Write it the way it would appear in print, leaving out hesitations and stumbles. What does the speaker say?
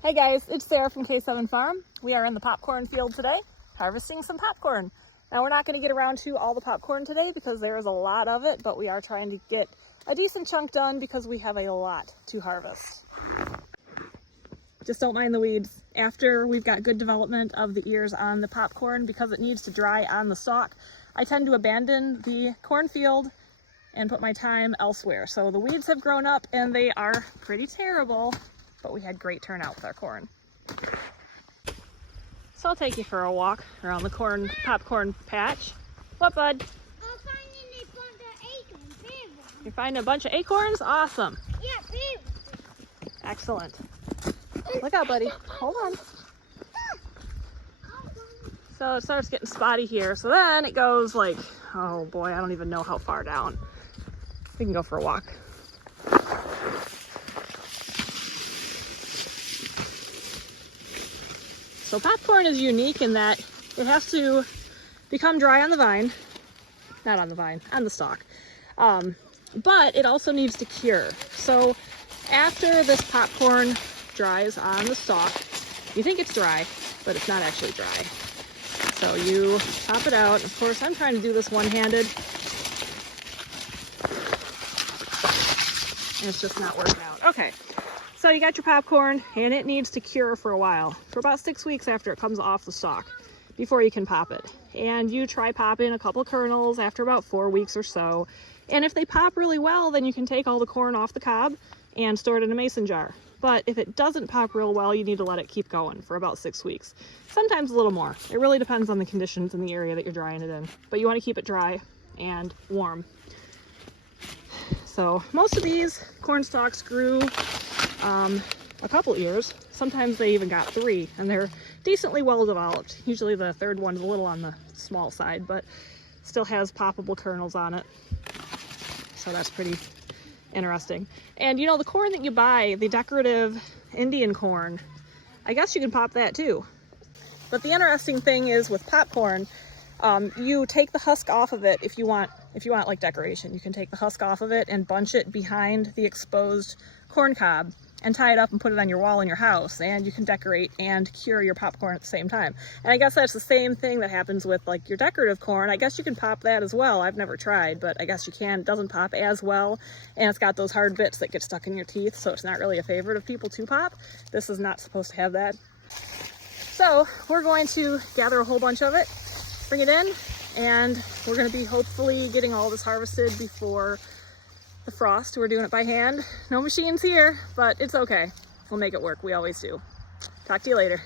Hey guys, it's Sarah from K7 Farm. We are in the popcorn field today, harvesting some popcorn. Now we're not going to get around to all the popcorn today because there is a lot of it, but we are trying to get a decent chunk done because we have a lot to harvest. Just don't mind the weeds. After we've got good development of the ears on the popcorn, because it needs to dry on the stalk, I tend to abandon the cornfield and put my time elsewhere. So the weeds have grown up and they are pretty terrible, but we had great turnout with our corn. So I'll take you for a walk around the popcorn patch. What, bud? I'm finding a bunch of acorns, big ones. You're finding a bunch of acorns? Awesome. Yeah, big ones. Excellent. Look out, buddy. Hold on. So it starts getting spotty here. So then it goes like, oh boy, I don't even know how far down. We can go for a walk. So popcorn is unique in that it has to become dry on the vine, not on the vine, on the stalk. But it also needs to cure. So after this popcorn dries on the stalk, you think it's dry, but it's not actually dry. So you pop it out. Of course, I'm trying to do this one-handed, and it's just not working out. Okay. So you got your popcorn and it needs to cure for a while, for about 6 weeks after it comes off the stalk, before you can pop it. And you try popping a couple kernels after about 4 weeks or so. And if they pop really well, then you can take all the corn off the cob and store it in a mason jar. But if it doesn't pop real well, you need to let it keep going for about 6 weeks. Sometimes a little more. It really depends on the conditions in the area that you're drying it in. But you want to keep it dry and warm. So most of these corn stalks grew a couple ears. Sometimes they even got 3, and they're decently well developed. Usually the third one's a little on the small side, but still has poppable kernels on it. So that's pretty interesting. And you know, the corn that you buy, the decorative Indian corn, I guess you can pop that too. But the interesting thing is with popcorn, you take the husk off of it if you want like decoration. You can take the husk off of it and bunch it behind the exposed corn cob and tie it up and put it on your wall in your house, and you can decorate and cure your popcorn at the same time. And I guess that's the same thing that happens with like your decorative corn. I guess you can pop that as well. I've never tried, but I guess you can. It doesn't pop as well, and it's got those hard bits that get stuck in your teeth, so it's not really a favorite of people to pop. This is not supposed to have that. So we're going to gather a whole bunch of it, bring it in, and we're going to be hopefully getting all this harvested before the frost. We're doing it by hand. No machines here, but it's okay. We'll make it work. We always do. Talk to you later.